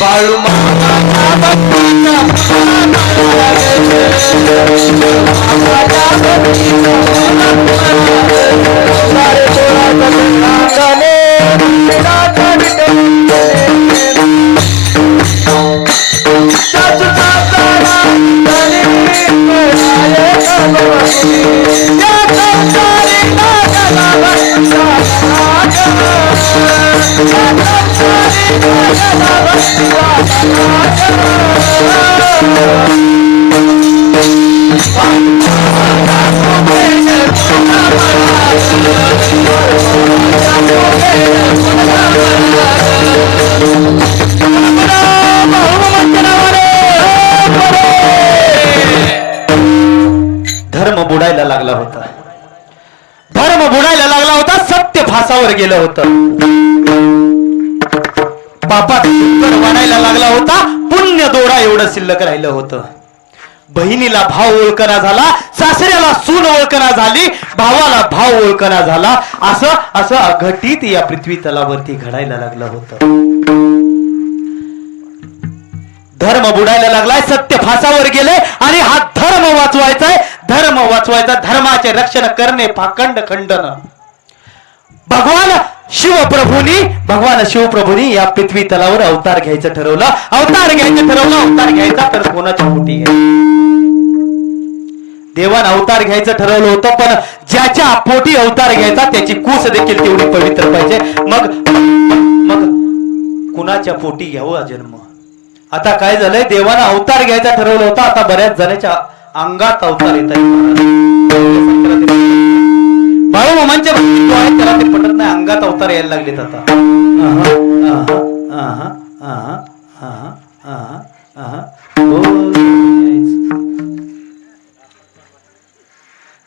बाळू मामा धर्म बुडायला लागला होता. धर्म बुडायला लागला होता. सत्य फासावर गेलं होतं. बापात उत्तर वाढायला लागला होता. पुण्य दोरा एवढं शिल्लक राहिलं होतं. बहिणीला भाव ओळखना झाला, सासऱ्याला सून ओळखना झाली, भावाला भाव ओळखना झाला. असं असं अघटित या पृथ्वी तलावरती घडायला लागलं होतं. धर्म बुडायला लागलाय, सत्य फासावर गेले आणि हा धर्म वाचवायचाय. धर्म वाचवायचा, धर्माचे रक्षण करणे पाखंड खंडन. भगवान शिवप्रभूंनी या पृथ्वी तलावर अवतार घ्यायचं ठरवलं. अवतार घ्यायचा तर कोणाच्या पोटी घ्यायचा? देवान अवतार घ्यायचं ठरवलं होतं, पण ज्याच्या पोटी अवतार घ्यायचा त्याची कूस देखील तेवढी पवित्र पाहिजे. मग कुणाच्या पोटी घ्यावा जन्म? आता काय झालंय, देवानं अवतार घ्यायचा ठरवलं होतं. आता बऱ्याच जणांच्या अंगात अवतार येत आहेत. बाळूमामांच्या भक्ती आहे त्याला ते पटत नाही, अंगात अवतार यायला लागलेत आता.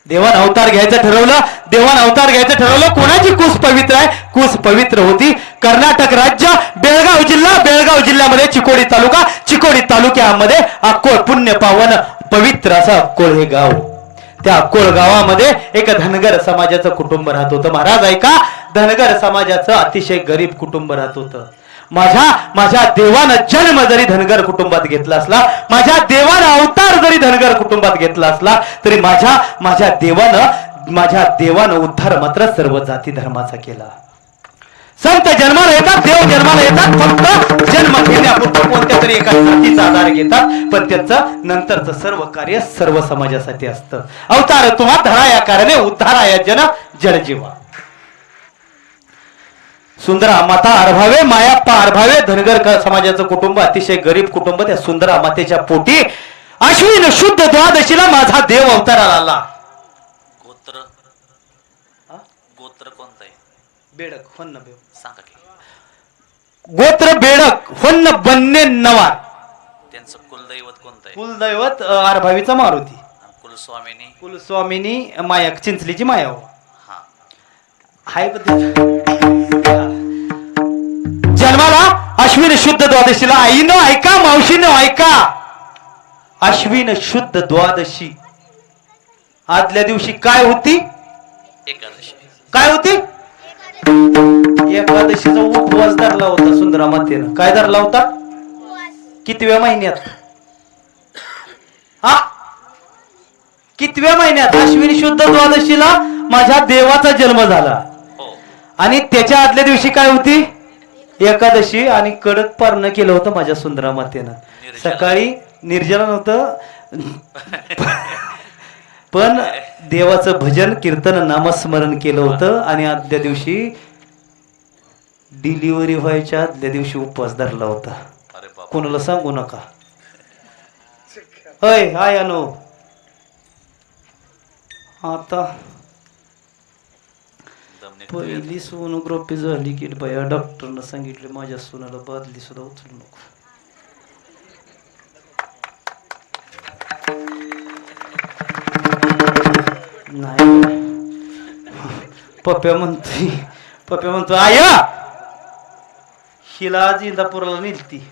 देवान अवतार घ्यायचं ठरवलं. कोणाची कुस पवित्र आहे? कुस पवित्र होती. कर्नाटक राज्य, बेळगाव जिल्ह्यामध्ये चिकोडी तालुक्यामध्ये अक्कोळ, पुण्य पावन पवित्र असं अक्कोळ हे गाव. त्या अक्कोळ गावामध्ये एक धनगर समाजाचं कुटुंब राहत होतं. महाराज ऐका, धनगर समाजाचं अतिशय गरीब कुटुंब राहत होतं. माझ्या देवानं जन्म जरी धनगर कुटुंबात घेतला असला, माझ्या देवानं अवतार जरी धनगर कुटुंबात घेतला असला, तरी माझ्या देवानं उद्धार मात्र सर्व जाती धर्माचा केला. संत जन्माला येतात, देव जन्माला येतात, फक्त जन्म घेण्यापुरतं कोणत्या तरी एका जातीचा आधार घेतात, पण त्याचं नंतरचं सर्व कार्य सर्व समाजासाठी असतं. अवतार तुम्हा धरा या कारणे, उद्धारा या जन जीवा. सुंदरा माता अर्भावे, मायाप्पा अर्भावे, धनगर समाजाचं कुटुंब, अतिशय गरीब कुटुंब. त्या सुंदरा मातेच्या पोटी अश्विन शुद्ध द्वादशीला माझा देव अवताराला आला. गोत्र कोणतं आहे? बेडक होन्न बेव सांगा की. गोत्र बेडक होन्न बन्ने नवार. त्यांचं कुलदैवत कोणतं आहे? कुलदैवत अर्भावीचा मारुती. कुलस्वामिनी माया चिंचलीची माया हो. हा. हाय जन्माला अश्विन शुद्ध द्वादशीला. आईनं ऐका, मावशीनं ऐका, अश्विन शुद्ध द्वादशी आदल्या दिवशी काय होती? एकादशी. काय होती? एकादशीचा उपवास धरला होता सुंदरा मातेनं. काय धरला होता? कितव्या महिन्यात? हा, कितव्या महिन्यात? अश्विनी शुद्ध द्वादशीला माझ्या देवाचा जन्म झाला. आणि त्याच्या आदल्या दिवशी काय होती? एकादशी. आणि कडक पारणं केलं होतं माझ्या सुंदरा मातेनं. सकाळी निर्जला नव्हतं, पण देवाचं भजन कीर्तन नामस्मरण केलं होतं. आणि आदल्या दिवशी डिलिव्हरी व्हायच्या आदल्या दिवशी उपवास धरला होता. कोणाला सांगू नका. होय आयानो. आता पहिली सोनोग्राफी झाली की बाया डॉक्टरनं सांगितले माझ्या सोनाला बादली सुद्धा उचलू नको. नाही पप्प्या म्हणतो आया हिला आज इंदापूरला नेलती.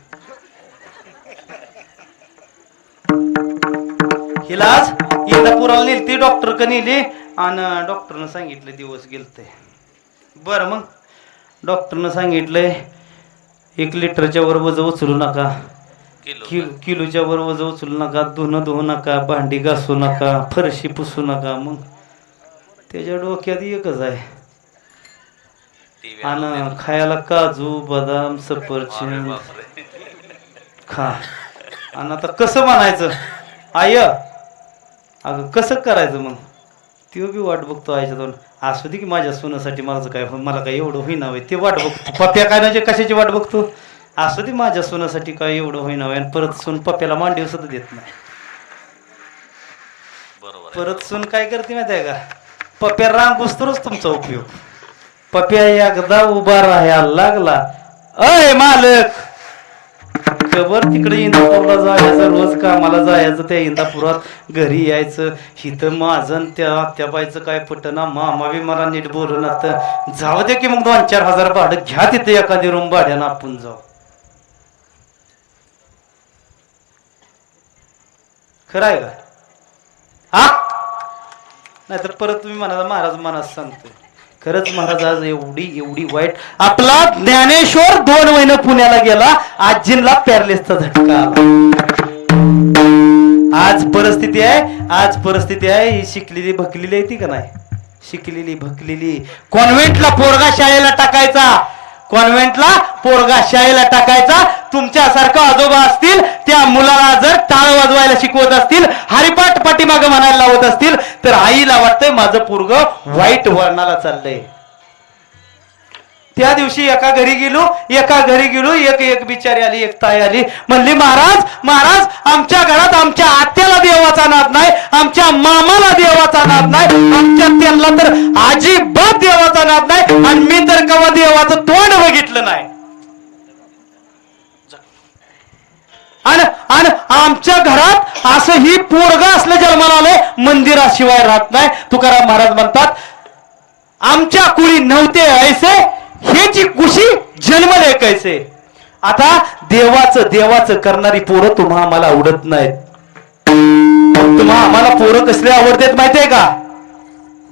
हिला आज इंदापूरला नेलती, डॉक्टर का नेली आणि डॉक्टरनं सांगितलं दिवस गेलते. बरं, मग डॉक्टरनं सांगितलंय 1 लिटरच्या वर वजन उचलू नका. किलोच्या वर वजन उचलू नका, धुणं धुवू नका, भांडी घासू नका, फरशी पुसू नका. मग त्याच्या डोक्यात एकच आहे, आणि खायला काजू बदाम सफरचंद खा. आणि आता कसं म्हणायचं आय, अगं कसं करायचं मग? तो बी वाट बघतो आईच्या दोन. असू दे की माझ्या सोनासाठी माझं काय, मला काय एवढं होईना होय ते वाट बघतो. पप्प्या काय म्हणजे कशाची वाट बघतो? असू दे माझ्या सोनासाठी काय एवढं होईना होय. आणि परत सून पप्प्याला मांडीव सुद्धा देत नाही. परत सून काय करते माहिती आहे का? पप्प्या रांग घुसतोच तुमचा उपयोग. पप्प्या एकदा उभा राहायला लागला, अय मालक, कबर तिकडे इंदापूरला जायचं, रोज कामाला जायचं, त्या इंदापुरात घरी यायचं. हिथं माझं त्या बाईचं काय पटना, मामा बी मला नीट बोलून आता जाऊ दे की मग 2-4 हजार भाडं घ्या, तिथे एखादी रूम भाड्यानं आपण जाऊ. खरं आहे का? हा नाही तर परत तुम्ही म्हणाला महाराज मनात सांगतोय. खरंच महाराज आज एवढी वाईट. आपला ज्ञानेश्वर 2 महिने पुण्याला गेला, आजींना पॅरलेसचा झटका आला. आज परिस्थिती आहे ही शिकलेली भकलेली आहे ती का नाही? शिकलेली भकलेली कॉन्व्हेंटला पोरगा शाळेला टाकायचा. तुमच्यासारखं आजोबा असतील, त्या मुलाला जर टाळ वाजवायला शिकवत असतील, हरिपाठ पाठीमाग म्हणायला लावत असतील, तर आईला वाटतंय माझं पोरगं वाईट वळणाला चाललंय. त्या दिवशी एका घरी गेलो, एक बिचारी आली, एक ताई आली, म्हणली महाराज आमच्या घरात आमच्या आत्याला देवाचा नाद नाही, आमच्या मामाला देवाचा नाद नाही, आमच्या त्यांना तर अजिबात देवाचा नाद नाही, आणि मी तर कवा देवाचं तोंड बघितलं नाही. आणि आमच्या घरात असं ही पोरगा असलं जन्माला आलंय, मंदिराशिवाय राहत नाही. तुकाराम महाराज म्हणतात, आमच्या कुळी नव्हते ऐसे, हेची कुशी जन्मले कैसे. आता देवाचं करणारी पोरं तुम्हा आम्हाला आवडत नाहीत. तुम्हा आम्हाला पोरं कसले आवडतात माहितीये का?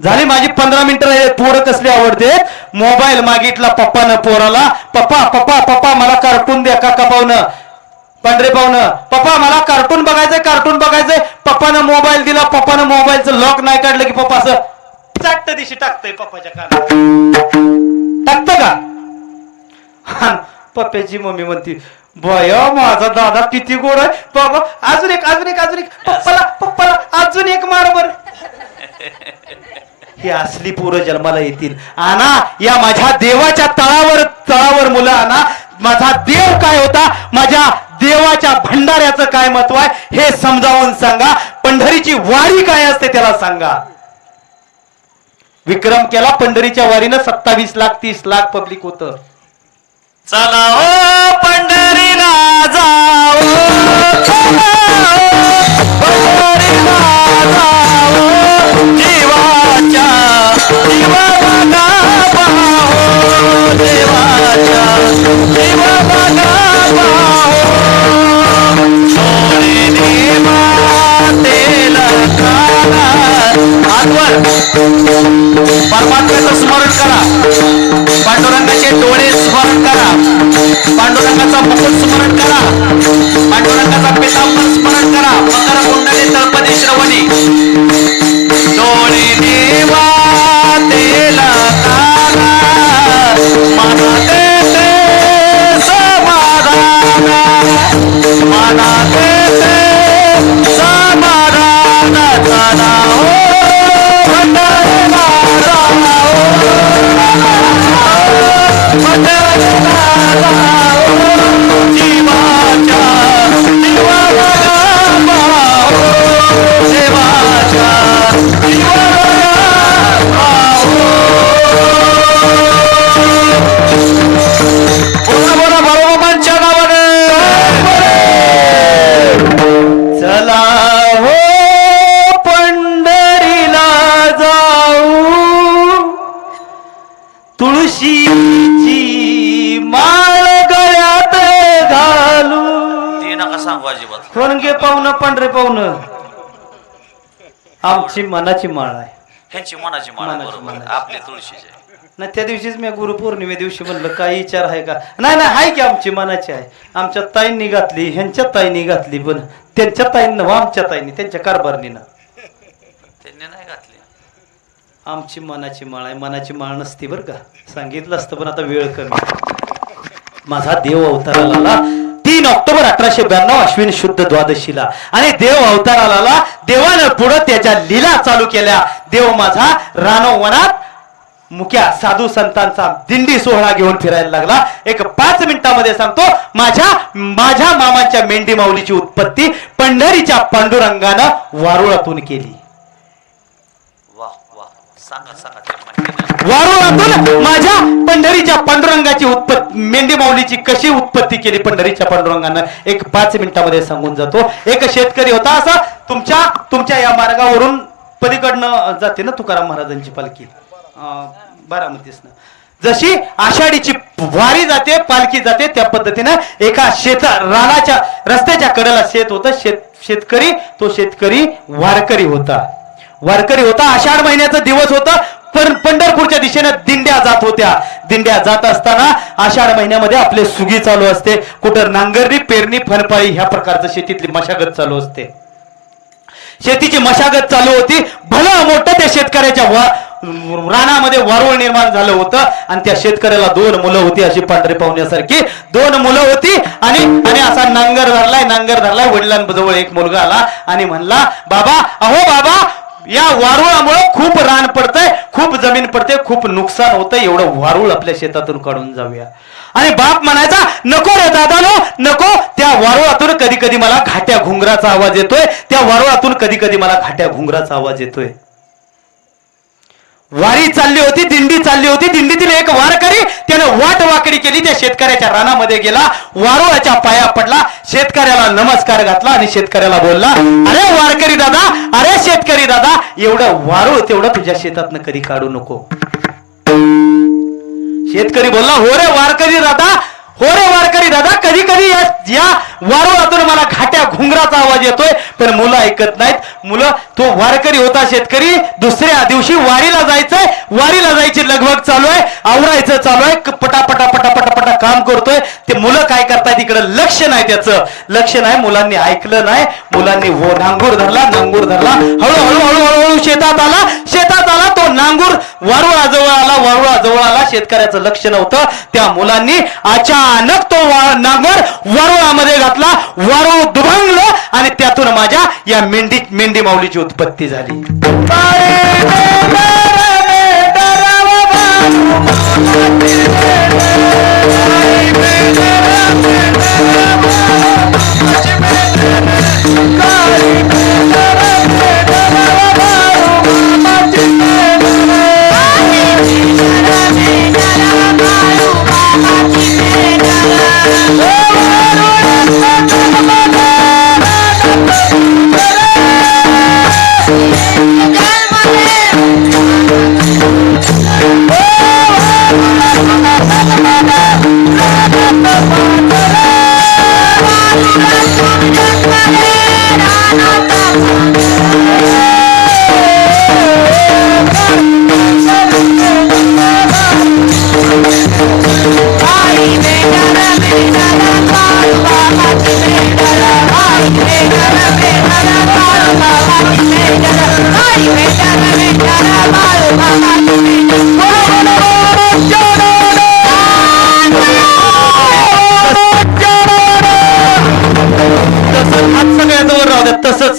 झाली माझी 15 मिनिटं राहिले. पोरं कसले आवडतात? मोबाईल मागितला पप्पानं पोराला, पप्पा मला कार्टून द्या, काका पाहुणं पांढरे पाहुणं, पप्पा मला कार्टून बघायचंय. पप्पानं मोबाईल दिला, पप्पानं मोबाईलचं लॉक नाही काढलं की पप्पा असं चाट्ट दिशी टाकतंय पप्पाच्या कानात. टाकत का? पप्प्याची मम्मी म्हणती, बया माझा दादा किती गोड आहे बाबा, अजून एक पप्पाला अजून एक मार बर. ही असली पोरं जन्माला येतील. आणा या माझ्या देवाच्या तळावर मुलं आणा. माझा देव काय होता, माझ्या देवाच्या भंडाऱ्याचं काय महत्व आहे हे समजावून सांगा. पंढरीची वारी काय असते त्याला सांगा. विक्रम केला पंढरीच्या वारीनं, 27 लाख 30 लाख पब्लिक होत. चला हो पंढरीला जाओ, पंढरीला जाओ, जीवाच्या जीवाला पाहो, देवाच्या जीवाला पाहो, सोने मातेला खाना. आजवर परमात्म्याचं स्मरण करा, पांडुरंगाचे डोळे स्मरण करा, पांडुरंगाचा मुकुट स्मरण करा, पांडुरंगाचा पितांबर स्मरण करा. मकर कुंडली तळपदी श्रवणी, डोळे देवा तेला काना, मना देते समाधान, मना देते समाधान. चला हो पंढरीला जाओ, पंढरीला जाओ, जीवाच्या जीवाला पाहो, देवाच्या जीवाला पाहो. बोला बाळूमामांच्या नावाने. चला हो पंढरीला जाऊ, तुळशीची माळ गळ्यात घालू. ते नका सांगू अजिबात. कोण गे पाहुणं पंढरे पाहुणं? आमची मनाची माळ आहे. ह्यांची मनाची माळ मनाची बरोबर, माळ. आपले तुळशीचे. नाही त्या दिवशीच मी गुरुपौर्णिमे दिवशी म्हणलं काही विचार आहे का? नाही नाही आहे की आमची मनाची आहे. आमच्या ताईंनी घातली, ह्यांच्या ताईंनी घातली, पण त्यांच्या ताईंना आमच्या ताईंनी त्यांच्या कारभारणीनं त्यांनी नाही घातली. आमची मनाची माळ आहे. मनाची माळ नसती बरं का, सांगितलं असतं पण आता वेळ कमी. माझा देव अवताराला आला 3 ऑक्टोबर 1892 अश्विन शुद्ध द्वादशीला, आणि देव अवताराला देवानं पुढं त्याच्या लीला चालू केल्या. देव माझा रानोवनात मुख्या साधू संतांचा दिंडी सोहळा घेऊन फिरायला लागला. एक 5 मिनिटांमध्ये सांगतो, माझ्या मामांच्या मेंढी माऊलीची उत्पत्ती पंढरीच्या पांडुरंगानं वारुळातून केली. वा वा, सांगा सांगा ते माहिती नाही. वारुळातून माझ्या पंढरीच्या पांडुरंगाची उत्पत्ती, मेंढी माऊलीची कशी उत्पत्ती केली पंढरीच्या पांडुरंगानं, एक 5 मिनिटांमध्ये सांगून जातो. एक शेतकरी होता, असा तुमच्या या मार्गावरून पलीकडनं जाते ना तुकाराम महाराजांची पालखी, बारामतीसनं जशी आषाढीची वारी जाते, पालखी जाते, त्या पद्धतीनं एका रानाच्या रस्त्याच्या कडेला शेत होतं. शेतकरी, तो शेतकरी वारकरी होता. आषाढ महिन्याचा दिवस होता. पंढरपूरच्या दिशेने दिंड्या जात होत्या. दिंड्या जात असताना आषाढ महिन्यामध्ये आपले सुगी चालू असते, कुठं नांगरणी, पेरणी, फनपाळी ह्या प्रकारचं शेतीतली मशागत चालू असते. शेतीची मशागत चालू होती. भलं मोठं त्या शेतकऱ्याच्या रानामध्ये वारुळ निर्माण झालं होतं, आणि त्या शेतकऱ्याला 2 मुलं होती, अशी पांढरे पाहुण्यासारखी 2 मुलं होती. आणि असा नांगर धरलाय. वडिलांजवळ एक मुलगा आला आणि म्हणला, बाबा या वारुळामुळे खूप रान पडतंय, खूप जमीन पडते, खूप नुकसान होतं, एवढं वारुळ आपल्या शेतातून काढून जाऊया. आणि बाप म्हणायचा, नको रे दादानो नको, त्या वारुळातून कधी कधी मला घाट्या घुंगराचा आवाज येतोय, त्या वारुळातून कधी कधी मला घाट्या घुंगराचा आवाज येतोय. वारी चालली होती, दिंडी चालली होती. दिंडीतील एक वारकरी त्यानं वाट वाकडी केली, त्या शेतकऱ्याच्या रानामध्ये गेला, वारुळाच्या पाया पडला, शेतकऱ्याला नमस्कार घातला आणि शेतकऱ्याला बोलला, अरे वारकरी दादा, अरे शेतकरी दादा, एवढं वारुळ तेवढं तुझ्या शेतातनं कधी काढू नको. शेतकरी बोलला, हो रे वारकरी दादा, कधी कधी या वारुळातून मला घाट्या घुंगराचा आवाज येतोय, पण मुलं ऐकत नाहीत. तो वारकरी होता शेतकरी, दुसऱ्या दिवशी वारीला जायची लगबग चालू आहे, आवरायचं चालू आहे, पटापटा काम करतोय. ते मुलं काय करतायत इकडे लक्ष नाही. मुलांनी ऐकलं नाही. मुलांनी नांगूर धरला. हळूहळू शेतात आला. तो नांगूर वारुळाजवळ आला. शेतकऱ्याचं लक्ष नव्हतं. त्या मुलांनी अचानक तो नांगर वारुळामध्ये घातला. वारुळ दुभंगलं आणि त्यातून माझ्या या मेंढी माऊलीची उत्पत्ती झाली.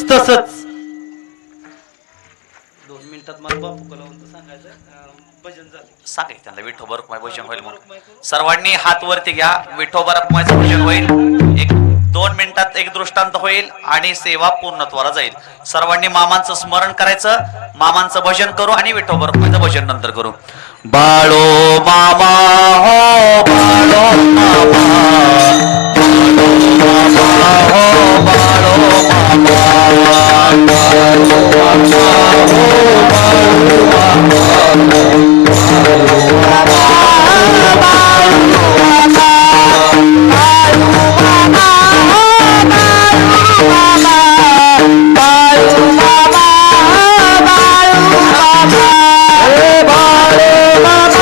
तसंच 2 मिनिटात मला बापू लावून सांगायचं भजन झालं. सांगाय त्यांना विठोबा रुक्माई भजन होईल म्हणून. सर्वांनी हात वरती घ्या. विठोबा रुक्माईचं भजन होईल. एक 2 मिनिटात एक दृष्टांत होईल आणि सेवा पूर्णत्वाला जाईल. सर्वांनी मामांचं स्मरण करायचं, मामांचं भजन करू आणि विठोबा रुक्माईचं भजन नंतर करू. बाळो मामा हो, बाळो मामा, बाळो मामा हो, बाळो मामा, बाळो मामा हो, बाळो मामा,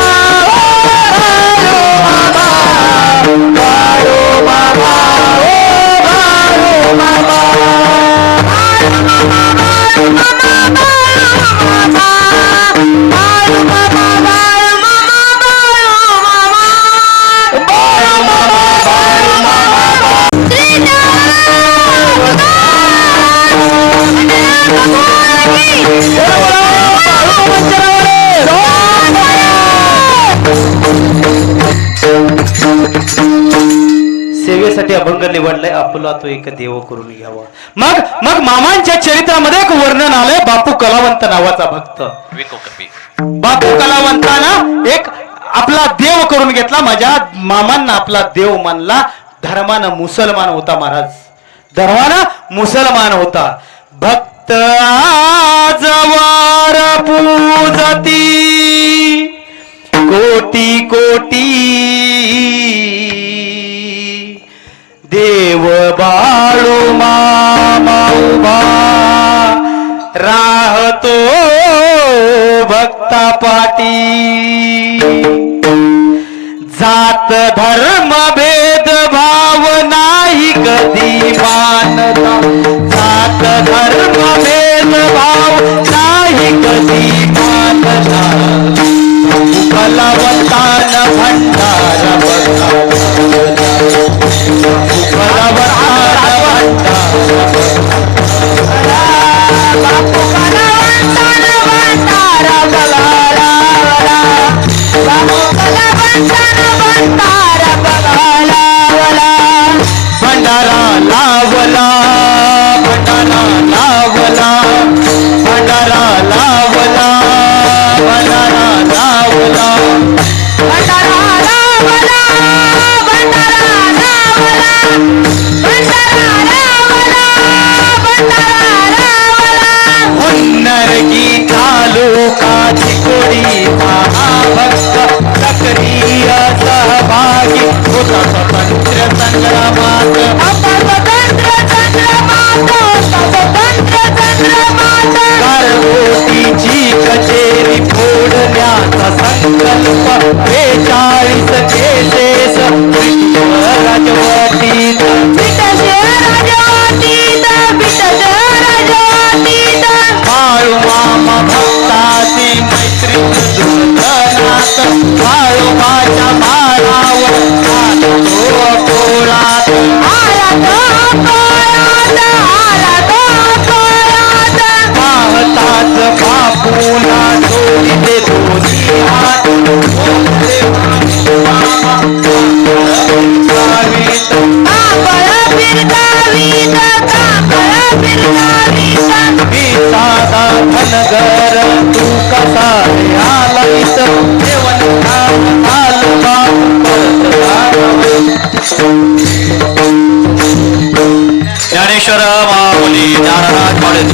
आपुला तो एक देव करून घ्यावा. मग मग मामांच्या चरित्रामध्ये एक वर्णन आलंय. बापू कलावंत नावाचा भक्त, विको कपी. बापू कलावंताना एक आपला देव करून घेतला. माझ्या मामांना आपला देव मानला. धर्मानं मुसलमान होता महाराज, धर्मानं मुसलमान होता. भक्त आजवार पूजती कोटी कोटी, देव बाळू मामा उभा राहतो भक्ता पाटी. जात धर्म भेद भाव नाही कधी मानता, जात धर्म भेद भाव नाही कधी मानता. कलावतान भंडार बघा, कलावतान बापू कलावतान भंडार बघाला, बापू कलावतान भंडार बघाला, भंडारा लावला, भंडारा लावला, भंडारा लावला, भंडारा लावला, भंडारा लावला, भंडारा लावला, भंडारा लावला, भंडारा लावला. हुन्नर की तालुकाची कोडी महाभक्त सक्रिय सहभागी होता स्वतंत्र संग्रामात, स्वतंत्र संग्रामात, स्वतंत्र संग्रामात. गारगोटीची कचेरी फोडण्याचा संकल्प 43 केसेस ब्रिटिश राजवटीत, ब्रिटिश राजवटीत, ब्रिटिश राजवटीत. बाळू मामा भक्ताची मैत्री दुर्धनात, बाळूमाच्या बाळावर आला तो पोळात, आला तो पोळात, आला तो पोळात. पाहताच बापूला जोडीले दोन्ही हात, बोलले मामा फिरकावीत, काकळ फिरकावीत, काकळ फिरकावीत. मी साधा धनगर तू कसा रे आलायस, जेवण आलं बापू परत आला. ज्ञानेश्वर माऊली ज्ञानराज माळेत